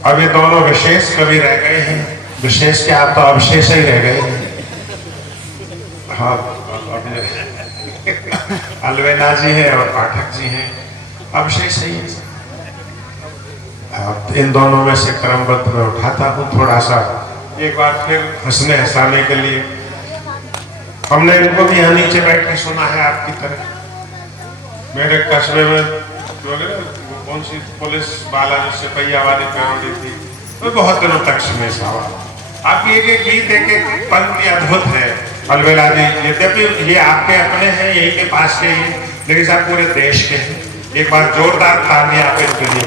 अब ये दोनों विशेष कवि रह गए हैं, विशेष क्या, आप तो अवशेष ही रह गए हैं। हाँ, अलवेला जी हैं और पाठक जी हैं, अवशेष ही है। इन दोनों में से क्रमबद्ध में उठाता हूँ थोड़ा सा, एक बार फिर हंसने हंसाने के लिए। हमने इनको भी यहाँ नीचे बैठ के सुना है आपकी तरह। मेरे कस्बे में कौन सी पुलिस वाला जो सिपहिया वाली पैरोडी थी, वो बहुत दिनों तक सुने सावा। आपकी एक एक गीत, एक एक पंक्ति अद्भुत है अलवेला जी। यद्यपि ये आपके अपने हैं, यही के पास के ही, लेकिन साहब पूरे देश के हैं। एक बार जोरदार तालियां आप इनके लिए,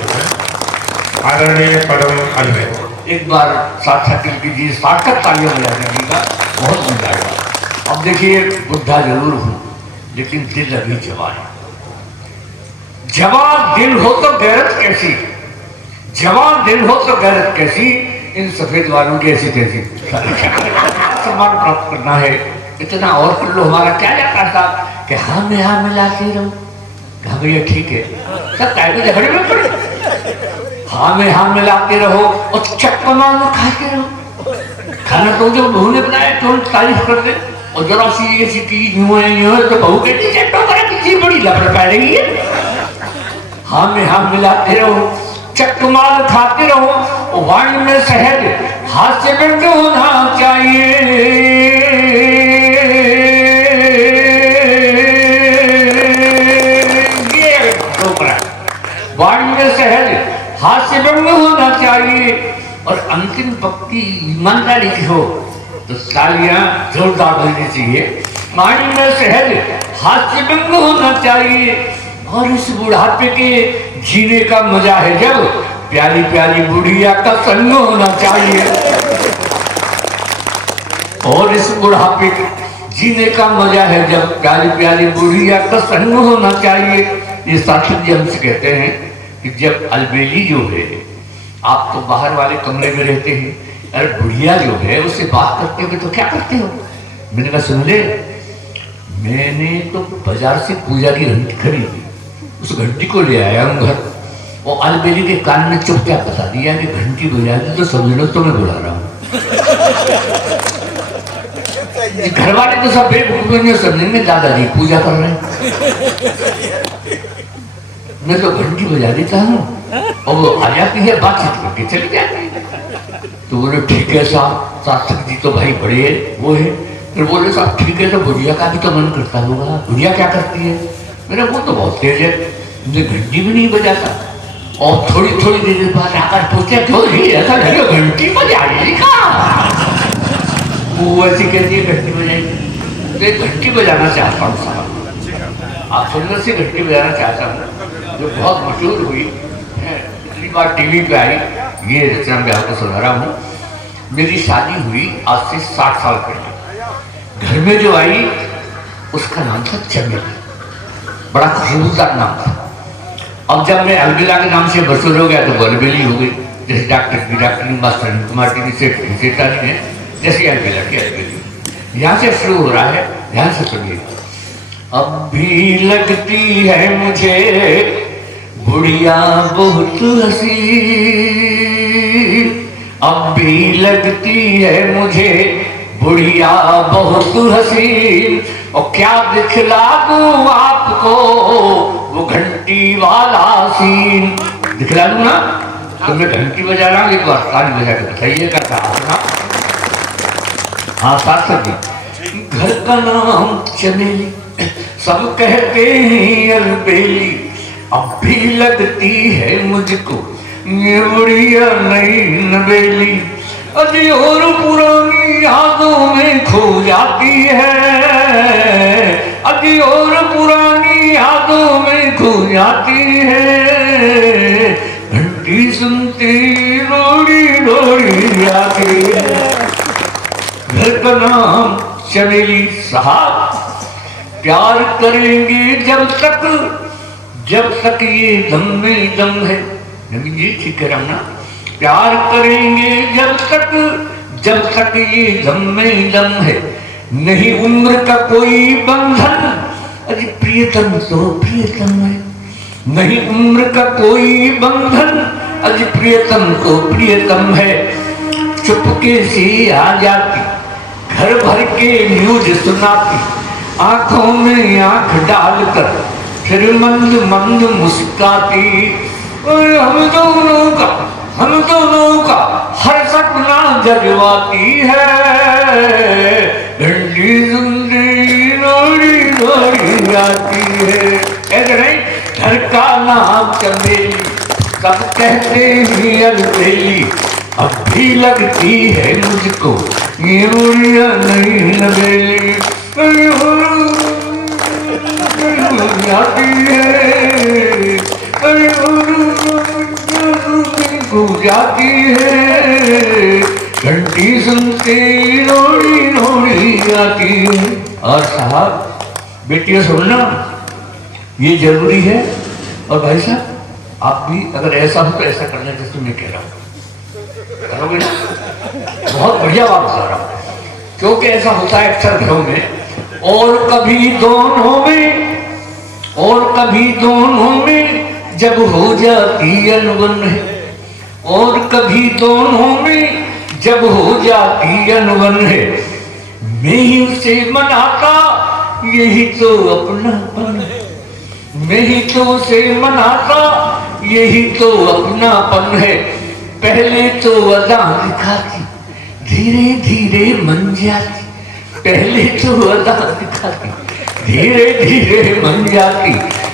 आदरणीय परम अलवेला। एक बार सार्थक कीजिए, सार्थक तालियां बजा दीजिएगा, बहुत मजा आएगा। अब देखिए, बुद्धा जरूर हूँ लेकिन दिल अभी जवान है। जवान दिल हो तो गैरत कैसी, जवान दिल हो तो गैरत कैसी, इन सफेद वालों की ऐसी कैसी। सम्मान प्राप्त करना है, इतना और कर लो, हमारा क्या जाता था कि हाँ में हाँ मिलाती रहो। हाँ भैया ठीक है, सब काय को झगड़े में पड़े, हाँ में हाँ मिलाते रहो और चक्कर मार खाते रहो। खाना तो जो बहू ने बनाया तो तारीफ कर दे, और जरा सी ये चीज यूं है तो बहू कहती है किसी बड़ी लपड़ पा रही है। हाँ में हाँ मिलाते रहो, चकमाल खाते रहो, वाणी में सहज हास्य व्यंग होना चाहिए। ये डोकरा, वाणी में सहज हास्य व्यंग होना चाहिए, और अंतिम पंक्ति ईमानदारी की हो तो तालियां जोरदार बजनी चाहिए। वाणी में सहज हास्य व्यंग होना चाहिए, और इस बुढ़ापे के जीने का मजा है जब प्यारी प्यारी बुढ़िया का संग होना चाहिए। और इस बुढ़ापे के जीने का मजा है जब प्यारी प्यारी बुढ़िया का संग होना चाहिए। ये साक्षात जी हमसे कहते हैं कि जब अलबेली जो है, आप तो बाहर वाले कमरे में रहते हैं, अरे बुढ़िया जो है उससे बात करते हो तो क्या करते हो? मैंने कहा सुन ले, मैंने तो बाजार से पूजा की घंटी खरीदी, उस घंटी को ले आया हूँ घर, और अलबेली के कान में चुपचाप बता दिया कि घंटी बजा दी तो समझ लो तो मैं बुला रहा हूँ। घर वाले तो सब बेवकूफी समझेंगे दादाजी पूजा कर रहे हैं, मैं तो घंटी बजा देता हूँ और वो आ जाती है, बातचीत करके चली जाती है। तो बोले ठीक है साहब, सार्थक जी तो भाई बड़े वो है। फिर बोले साहब ठीक है, तो बुढ़िया का भी तो मन करता होगा, बुढ़िया क्या करती है? मेरा वो तो बहुत तेज है, मुझे घंटी भी नहीं बजाता। और थोड़ी थोड़ी देर बाद आकर पूछे क्यों नहीं ऐसा लगे घंटी बजाएगी का? वो ऐसी कहती है घंटी बजाएगी, तो एक घंटी बजाना चाहता हूँ साहब, आप सुंदर से घंटी बजाना चाहता हूँ, जो बहुत मशहूर हुई, पिछली बार टीवी पे आई। ये रचना मैं आपको सुना रहा हूँ। मेरी शादी हुई आज से 60 साल पहले। घर में जो आई उसका नाम था चमेली, बड़ा खूबसूरत नाम था। अब जब मैं अलबेला के नाम से मशहूर हो गया तो अलबेली हो गई, जैसे डॉक्टर मास्टर कुमार टी सेठानी है, जैसे अलबेला की अलबेली। यहाँ से शुरू हो रहा है, ध्यान से सुनिए। अब भी लगती है मुझे बुढ़िया बहुत हंसी, अब भी लगती है मुझे बुढ़िया बहुत हंसी, और क्या दिखला दूं आपको वो घंटी वाला सीन। दिखला दूं ना, तो मैं घंटी बजा रहा हूँ, एक बार ताली बजा के बताइए क्या कहा ना। हाँ सार्थक जी, घर का नाम चमेली, सब कहते हैं अलबेली, अब भी लगती है मुझको ये बुढ़िया नई नवेली, अजी और पुरानी यादों में खो जाती है, अजी और पुरानी यादों में खो जाती है, घंटी सुनती रोड़ी रोड़ी आती है। घर का नाम चमेली साहब, प्यार करेंगे जब तक ये दम में दम है। नवीन जी ठीक कह रहा हूं ना, प्यार करेंगे जब तक ये दम में दम है, नहीं उम्र का कोई बंधन, अरे प्रियतम तो प्रियतम है, नहीं उम्र का कोई बंधन, अज प्रियतम को प्रियतम है चुपके से आ जाती, घर भर के न्यूज सुनाती, आंखों में आंख डालकर फिर मंद मंद मुस्काती। और हम दोनों का हर सपना जगवाती है। घंटी सुनती रोड़ी रोड़ी जाती है। ऐसे नहीं, घर का नाम चमेली, सब कहते हैं अलबेली, अब भी लगती है मुझको ये उड़िया नहीं लगेली। जाती है, जाती है, घंटी सुनते रोड़ी रोड़ी आती है। और साहब बेटियां सुनना, ये जरूरी है। और भाई साहब आप भी अगर ऐसा हो तो ऐसा करना जैसे मैं कह रहा हूँ, करोगे ना? बहुत बढ़िया बात बता रहा हूँ, क्योंकि ऐसा होता है अक्सर घरों में। और कभी दोनों में जब हो जाती अनबन है, और कभी दोनों में जब हो जाती अनबन है, मैं ही उसे मनाता यही तो अपनापन है। मैं ही तो उसे मनाता यही तो अपनापन है। पहले तो अदा दिखाती, धीरे धीरे मन जाती। पहले तो अदा दिखाती, धीरे धीरे मन जाती,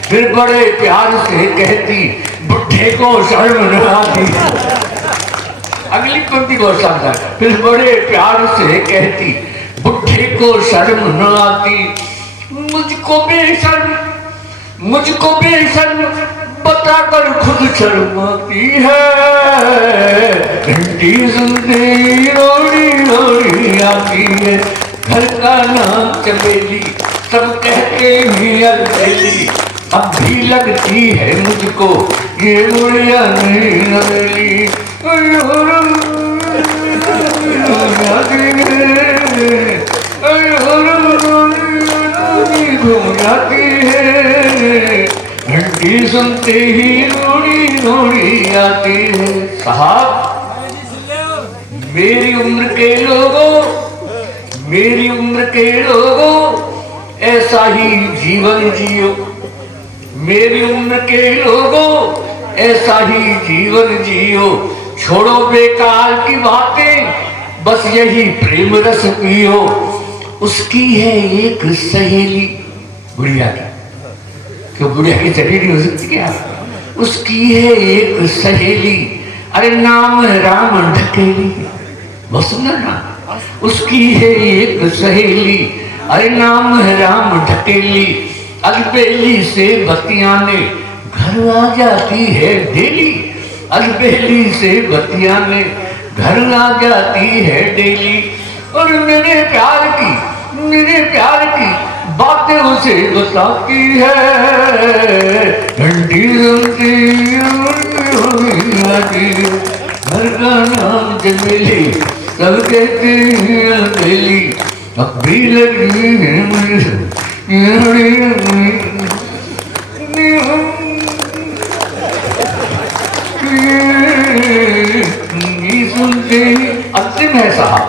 फिर बड़े प्यार से कहती बुढ़े को शर्म न आती। अगली पंक्ति को समझा, फिर बड़े प्यार से कहती बुढ़े को शर्म न आती। मुझको बेशर्म बताकर खुद शर्माती है। घंटी सुनते रोड़ी रोड़ी आती है। घर का नाम चमेली, सब कहते हैं अलबेली, अब भी लगती है मुझको ये उड़िया नहीं लगेली। घूम जाती है, घंटी सुनते ही रोड़ी रोड़ी आती है। साहब मेरी उम्र के लोगों ऐसा ही जीवन जियो। मेरी उम्र के लोगों ऐसा ही जीवन जियो। छोड़ो बेकार की बातें, बस यही प्रेम रस पियो। उसकी है एक सहेली, बुढ़िया की, क्यों बुढ़िया की सहेली हो सकती क्या? उसकी है एक सहेली, अरे नाम है राम ढकेली। बहुत सुंदर नाम। उसकी है एक सहेली, अरे नाम है राम ढकेली। अलबेली से बतियाने घर आ जाती है डेली। अलबेली से बतियाने घर आ जाती है डेली। और मेरे प्यार की बातें उसे बताती है। घंटी सुनती घर का नाम चमेली, सब कहते हैं अलबेली, अब भी लगी है मुझे। सुनते अंतिम है साहब,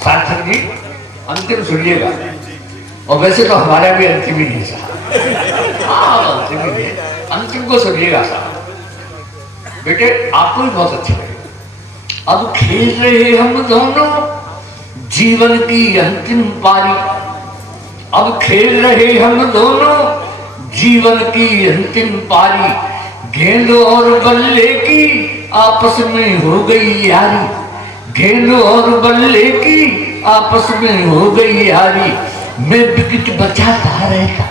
सार्थक जी अंतिम सुनिएगा। और वैसे तो हमारा भी अंतिम ही नहीं साहब, अंतिम ही नहीं, अंतिम को सुनिएगा साहब। बेटे आपको भी बहुत अच्छा लगे। अब खेल रहे हम दोनों जीवन की अंतिम पारी। अब खेल रहे हम दोनों जीवन की अंतिम पारी। गेंद और बल्ले की आपस में हो गई यारी। गेंद और बल्ले की आपस में हो गई यारी। मैं विकेट बचाता रहता,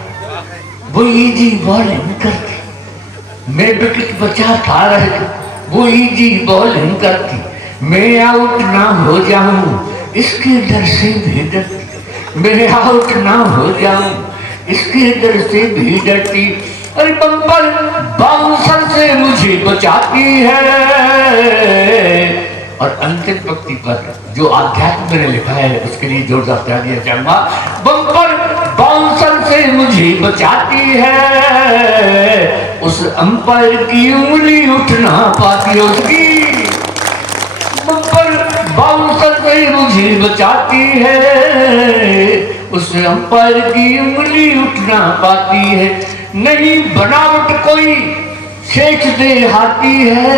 वो इजी बॉलिंग करती। मैं विकेट बचाता रहता, वो इजी बॉलिंग करती। मैं आउट ना हो जाऊं इसके डर से भी डरती। मैं आउट ना हो जाऊं इसके डर से भी डरती। अरे बम्पर बाउंसर से मुझे बचाती है। और अंतिम पंक्ति पर जो आध्यात्म मैंने लिखा है उसके लिए जोरदार तालियां चाहूंगा। बम्पर बाउंसर से मुझे बचाती है, उस अंपायर की उंगली उठ ना पाती है, उसकी बम्पर बाउंसर से मुझे बचाती है, उस अंपायर की उंगली उठ ना पाती है। नहीं बनावट कोई शेख देहाती है,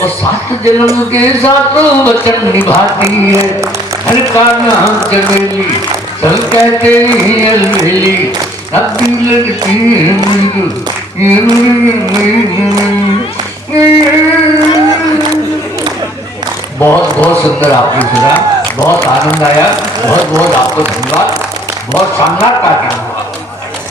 और 7 जन्म के सातों वचन निभाती है। हर का नाम चमेली, सब कहते हैं अलबेली, अब भी लगती है बहुत बहुत सुंदर आपने सुना, बहुत आनंद आया, बहुत बहुत आपको धन्यवाद, बहुत शानदार कार्यक्रम हुआ।